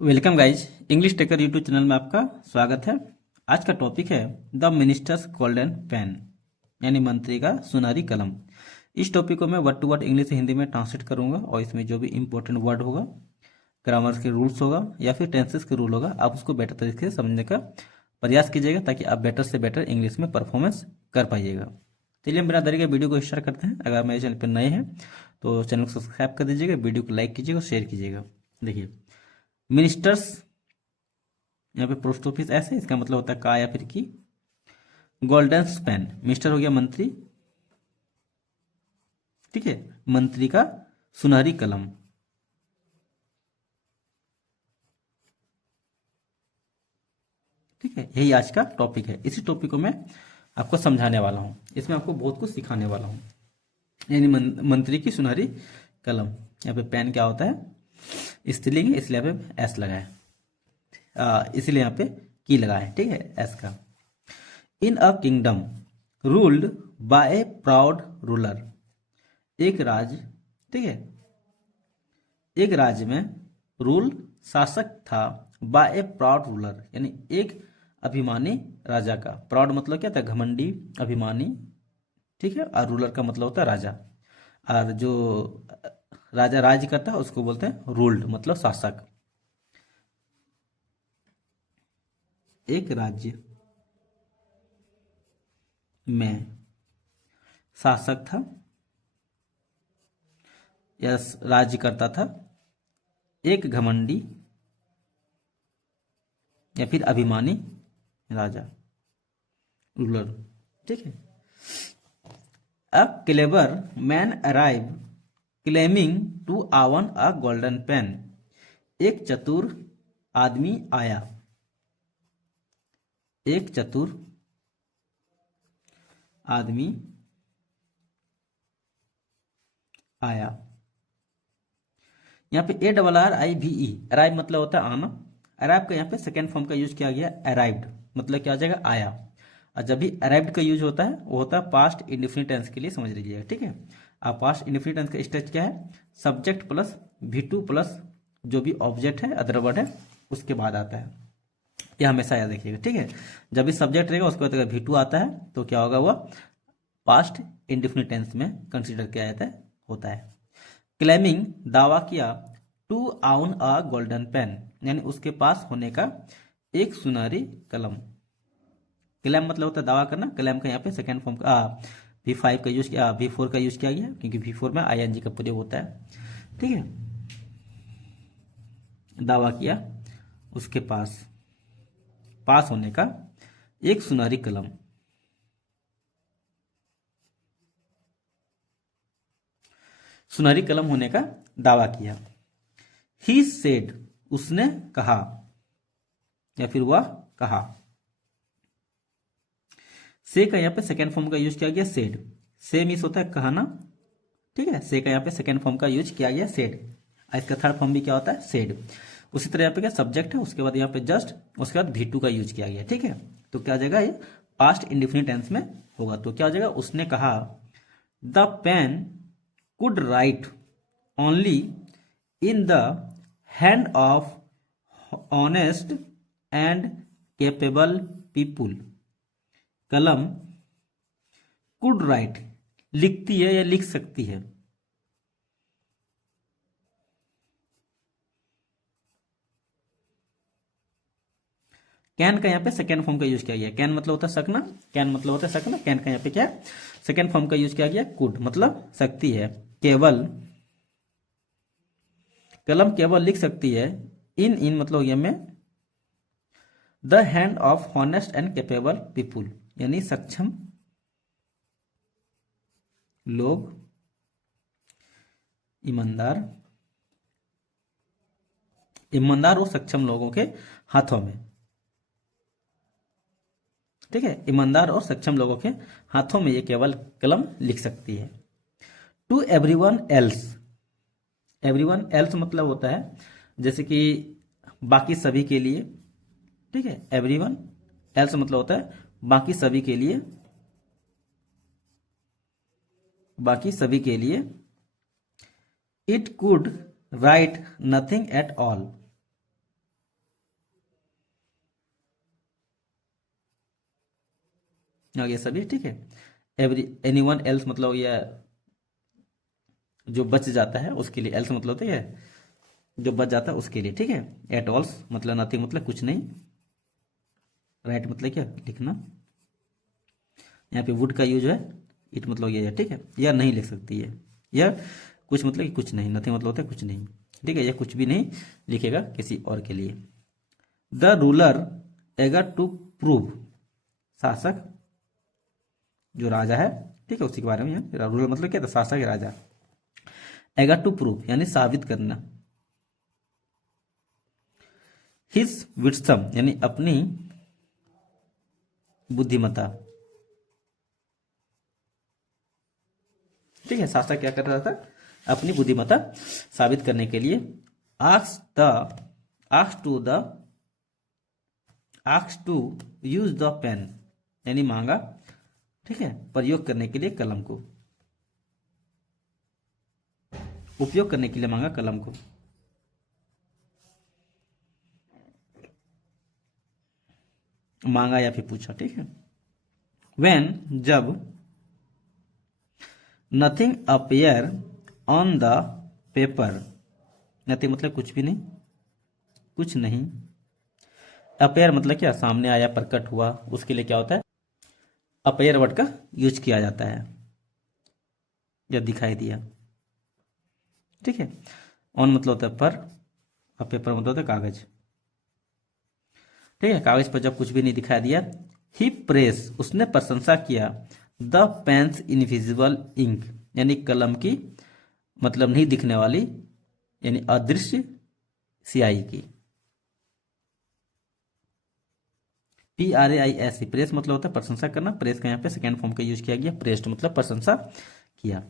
Welcome guys, English taker YouTube channel में आपका स्वागत है। आज का टॉपिक है द मिनिस्टर्स गोल्डन पेन, यानी मंत्री का सुनहरी कलम। इस टॉपिक को मैं वर्ड टू वर्ड इंग्लिश से हिंदी में ट्रांसलेट करूंगा और इसमें जो भी इंपॉर्टेंट वर्ड होगा, ग्रामर के रूल्स होगा या फिर टेंसेस के रूल होगा, आप उसको बेटर तरीके से समझने का प्रयास कीजिएगा ताकि आप बेटर से बेटर इंग्लिश में परफॉर्मेंस कर पाइएगा। चलिए हम बिना देरी के वीडियो को स्टार्ट करते हैं। अगर मेरे चैनल पर नए हैं तो चैनल को सब्सक्राइब कर दीजिएगा, वीडियो को लाइक कीजिएगा और शेयर कीजिएगा। देखिए, मिनिस्टर्स, यहाँ पे पोस्ट ऑफिस ऐसे, इसका मतलब होता है का या फिर की। गोल्डन स्पेन, मिनिस्टर हो गया मंत्री, ठीक है, मंत्री का सुनहरी कलम। ठीक है, यही आज का टॉपिक है। इसी टॉपिक को मैं आपको समझाने वाला हूं, इसमें आपको बहुत कुछ सिखाने वाला हूं। यानी मंत्री की सुनहरी कलम। यहाँ पे पेन क्या होता है, स्त्रीलिंग है इसलिए यहाँ पे एस लगाए, इसीलिए यहाँ पे की लगा है, ठीक है, एस का। In a kingdom ruled by a proud ruler, एक राज्य, ठीक है, एक राज्य में रूल शासक था, बाय ए प्राउड रूलर, यानी एक अभिमानी राजा का। प्राउड मतलब क्या था, घमंडी, अभिमानी, ठीक है, और रूलर का मतलब होता है राजा। और जो राजा राज्य करता है उसको बोलते हैं रूल्ड, मतलब शासक। एक राज्य में शासक था या राज्य करता था एक घमंडी या फिर अभिमानी राजा, रूलर, ठीक है। A clever man arrive claiming to own a golden pen, एक चतुर आदमी आया, एक चतुर आदमी आया। यहाँ पे ARRIVE, अराइव मतलब होता है आना। अराइव का यहाँ पे सेकेंड फॉर्म का यूज किया गया, अराइव्ड, मतलब क्या हो जाएगा, आया। और जब भी अराइव्ड का यूज होता है वो होता है पास्ट इंडेफिनिट टेंस के लिए, समझ लीजिएगा, ठीक है। अब पास्ट इंडेफिनिट टेंस का स्टेज क्या है, सब्जेक्ट प्लस V2 प्लस जो भी ऑब्जेक्ट है, अदर वर्ड है, उसके बाद आता है। यह हमेशा याद रखिएगा, ठीक है। जब भी सब्जेक्ट रहेगा उसके बाद अगर V2 आता है तो क्या होगा, वह पास्ट इंडेफिनिट टेंस में कंसीडर किया जाता है, होता है। क्लेमिंग, दावा किया, टू आउन अ गोल्डन पेन, यानी उसके पास होने का एक सुनहरी कलम। क्लेम मतलब होता है दावा करना। क्लेम का यहाँ पे सेकेंड फॉर्म का V5 का यूज किया, V4 का यूज किया गया क्योंकि V4 में ING का प्रयोग होता है, ठीक है। दावा किया उसके पास, पास होने का एक सुनहरी कलम। सुनहरी कलम होने का दावा किया। ही सेड, उसने कहा या फिर वह कहा। से का यहाँ पे सेकेंड फॉर्म का यूज किया गया, सेड। से मीन्स होता है कहना, ठीक है। से का यहाँ पे सेकेंड फॉर्म का यूज किया गया, सेड। इसका थर्ड फॉर्म भी क्या होता है, सेड। उसी तरह यहाँ पे क्या सब्जेक्ट है, उसके बाद यहाँ पे जस्ट, उसके बाद V2 का यूज किया गया, ठीक है। तो क्या हो जाएगा, ये पास्ट इंडेफिनिट टेंस में होगा। तो क्या हो जाएगा, उसने कहा, the pen could write only in the hand of honest and capable people. कलम कुड राइट, लिखती है या लिख सकती है। कैन का यहाँ पे सेकेंड फॉर्म का यूज किया गया। कैन मतलब होता है सकना, कैन मतलब होता है सकना। कैन का यहाँ पे क्या है, सेकेंड फॉर्म का यूज किया गया, कुड मतलब सकती है। केवल, कलम केवल लिख सकती है। इन मतलब ये में the hand of honest and capable people, यानी सक्षम लोग, ईमानदार, ईमानदार और सक्षम लोगों के हाथों में, ठीक है। ईमानदार और सक्षम लोगों के हाथों में ये केवल कलम लिख सकती है। To everyone else, everyone else मतलब होता है जैसे कि बाकी सभी के लिए, ठीक है। एवरीवन एल्स मतलब होता है बाकी सभी के लिए, बाकी सभी के लिए। It could write nothing at all, ये सभी, ठीक है। एनीवन एल्स मतलब यह जो बच जाता है उसके लिए, एल्स मतलब होता है जो बच जाता है उसके लिए, ठीक है। एट ऑल्स मतलब नथिंग मतलब कुछ नहीं। राइट मतलब क्या, लिखना। यहाँ पे वुड का यूज है, इट मतलब ये है, ठीक है। यह नहीं लिख सकती है, यह कुछ मतलब कि कुछ नहीं, नथिंग मतलब होता है कुछ नहीं, ठीक है। यह कुछ भी नहीं लिखेगा किसी और के लिए। The ruler eager to prove, शासक जो राजा है, ठीक है, उसी के बारे में है। रूलर मतलब क्या था, शासक है, राजा। एगर टू प्रूव यानी साबित करना। हिज विट्सम यानी अपनी बुद्धिमत्ता, ठीक है। शासक क्या कर रहा था, अपनी बुद्धिमत्ता साबित करने के लिए ask to the ask to use the pen यानी मांगा, ठीक है, प्रयोग करने के लिए कलम को, उपयोग करने के लिए मांगा कलम को। मांगा या फिर पूछा, ठीक है। व्हेन जब nothing appear on the paper, nothing मतलब कुछ भी नहीं, कुछ नहीं। अपेयर मतलब क्या, सामने आया, प्रकट हुआ, उसके लिए क्या होता है, अपेयर वर्ड का यूज किया जाता है, जब दिखाई दिया, ठीक है। ऑन मतलब होता है पर, और पेपर मतलब होता है कागज, ठीक है। कागज पर जब कुछ भी नहीं दिखाई दिया, ही प्रेस उसने प्रशंसा किया, द पेन्स इनविजिबल इंक यानी कलम की मतलब नहीं दिखने वाली यानी अदृश्य स्याही की। PRAIS, प्रेस मतलब होता है प्रशंसा करना। प्रेस का यहाँ पे सेकेंड फॉर्म का यूज किया गया, प्रेस्ड मतलब प्रशंसा किया।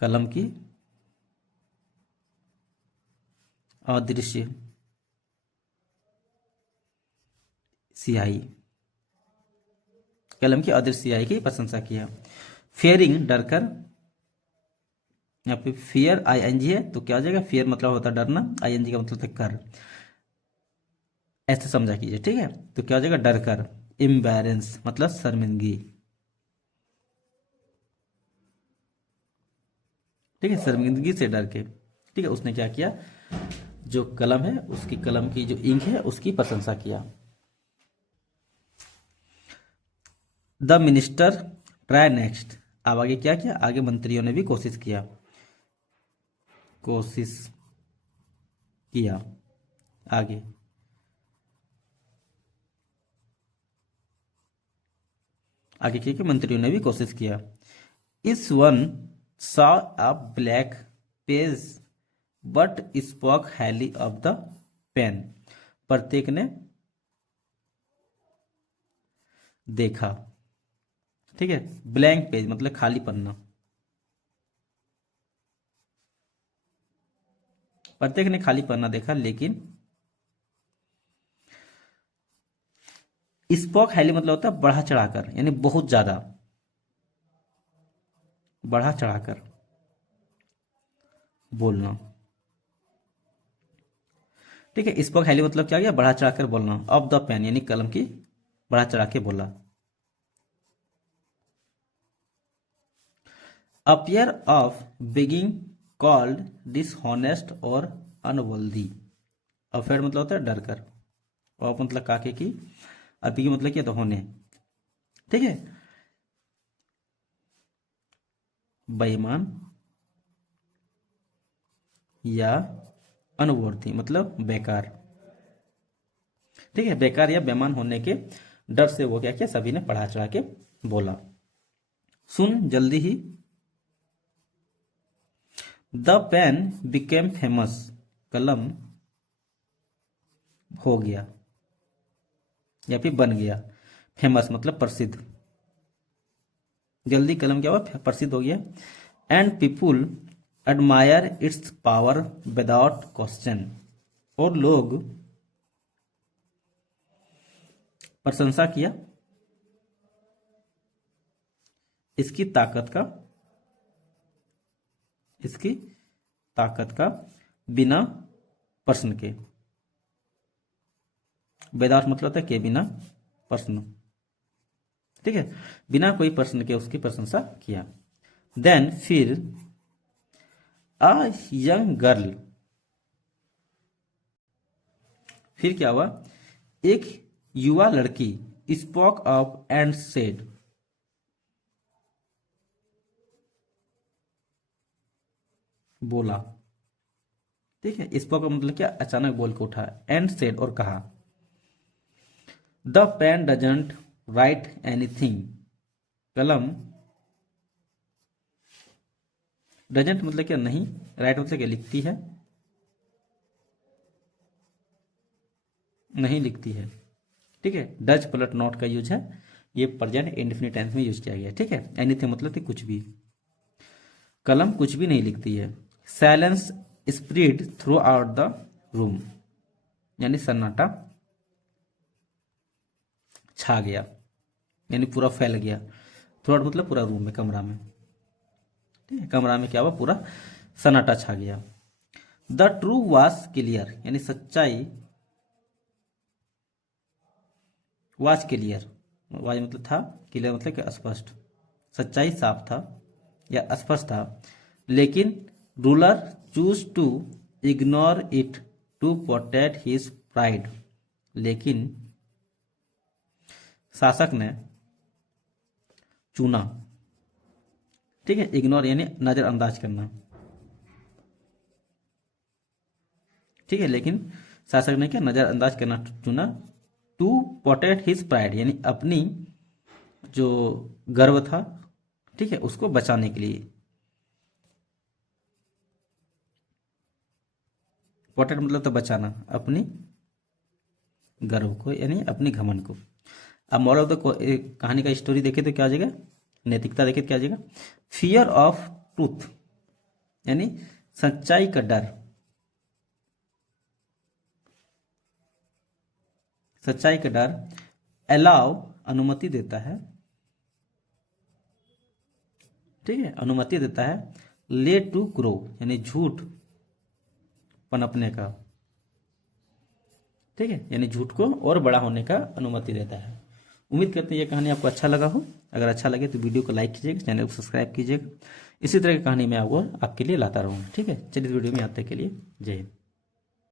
कलम की अदृश्य स्याही, कलम की अदृश्य स्याही की प्रशंसा किया। फेयरिंग डरकर, यहाँ पे फियर ING है तो क्या हो जाएगा, फियर मतलब होता है डरना, ING का मतलब होता है कर, ऐसे समझा कीजिए, ठीक है। तो क्या हो जाएगा, डर कर। इम्बैरेंस मतलब शर्मिंदगी, ठीक है, शर्मिंदगी से डर के, ठीक है। उसने क्या किया, जो कलम है उसकी, कलम की जो इंक है उसकी प्रशंसा किया। द मिनिस्टर ट्राई नेक्स्ट, अब आगे क्या किया, आगे मंत्रियों ने भी कोशिश किया, कोशिश किया आगे, आगे क्या किया, मंत्रियों ने भी कोशिश किया। Each one saw a black page but spoke highly of the pen, प्रत्येक ने देखा, ठीक है। ब्लैंक पेज मतलब खाली पन्ना, प्रत्येक ने खाली पन्ना देखा, लेकिन स्पोक हाईली मतलब होता है बढ़ा चढ़ाकर यानी बहुत ज्यादा, बढ़ा चढ़ाकर बोलना, ठीक है। स्पोक हाईली मतलब क्या गया, बढ़ा चढ़ाकर बोलना। ऑफ द पेन यानी कलम की बढ़ा चढ़ा के बोला। अपियर ऑफ बिगिंग कॉल्ड डिसहोनेस्ट और अनवर्दी, अफेयर मतलब होता है डर कर, ऑफ मतलब काके की, और बिगिंग मतलब क्या, तो होने, ठीक है। बेईमान या अनवर्दी मतलब बेकार, ठीक है। बेकार या बेईमान होने के डर से वो क्या किया, सभी ने बढ़ा चढ़ा के बोला। सुन जल्दी ही द पेन बिकेम फेमस, कलम हो गया या फिर बन गया, फेमस मतलब प्रसिद्ध, जल्दी कलम क्या हुआ, प्रसिद्ध हो गया। And people admire it's power without question, और लोग प्रशंसा किया इसकी ताकत का, इसकी ताकत का बिना प्रश्न के, विदाउट मतलब होता है के बिना प्रश्न, ठीक है, बिना कोई प्रश्न के उसकी प्रशंसा किया। देन फिर अ यंग गर्ल, फिर क्या हुआ, एक युवा लड़की स्पोक अप एंड सेड, बोला, ठीक है, स्पोक का मतलब क्या, अचानक बोल के उठा, एंड सेड और कहा, the pen doesn't write anything, कलम, डजंट मतलब क्या नहीं, राइट मतलब क्या लिखती है, नहीं लिखती है, ठीक है, डज प्लस नॉट का यूज है, ये प्रेजेंट इंडेफिनिट टेंस में यूज किया गया है, ठीक है, एनीथिंग मतलब कि कुछ भी, कलम कुछ भी नहीं लिखती है, silence spread through out the room, यानी सन्नाटा छा गया, यानी पूरा फैल गया, थ्रू आउट मतलब पूरा रूम में, कमरा में, ठीक है, कमरा में क्या हुआ, पूरा सन्नाटा छा गया। द ट्रू वाज क्लियर, यानी सच्चाई, वाज क्लियर, वाज मतलब था, क्लियर मतलब कि स्पष्ट, सच्चाई साफ था या स्पष्ट था, लेकिन ruler choose to ignore it to protect his pride, लेकिन शासक ने चुना, ठीक है, इग्नोर यानी नजरअंदाज करना, ठीक है, लेकिन शासक ने क्या नजरअंदाज करना चुना, टू प्रोटेक्ट हिज प्राइड यानी अपनी जो गर्व था, ठीक है, उसको बचाने के लिए, प्रोटेक्ट मतलब तो बचाना, अपनी गर्व को यानी अपनी घमंड को। अब मॉरल ऑफ द कहानी का स्टोरी देखे तो क्या आ जाएगा, नैतिकता देखे तो क्या आ जाएगा, फियर ऑफ ट्रूथ यानी सच्चाई का डर, सच्चाई का डर, अलाउ अनुमति देता है, ठीक है, अनुमति देता है, ले टू ग्रो यानी झूठ पनपने का, ठीक है, यानी झूठ को और बड़ा होने का अनुमति देता है। उम्मीद करते हैं ये कहानी आपको अच्छा लगा हो, अगर अच्छा लगे तो वीडियो को लाइक कीजिएगा, चैनल को सब्सक्राइब कीजिएगा, इसी तरह की कहानी मैं आपको आपके लिए लाता रहूँगा, ठीक है। चलिए वीडियो में आते के लिए जय हिंद।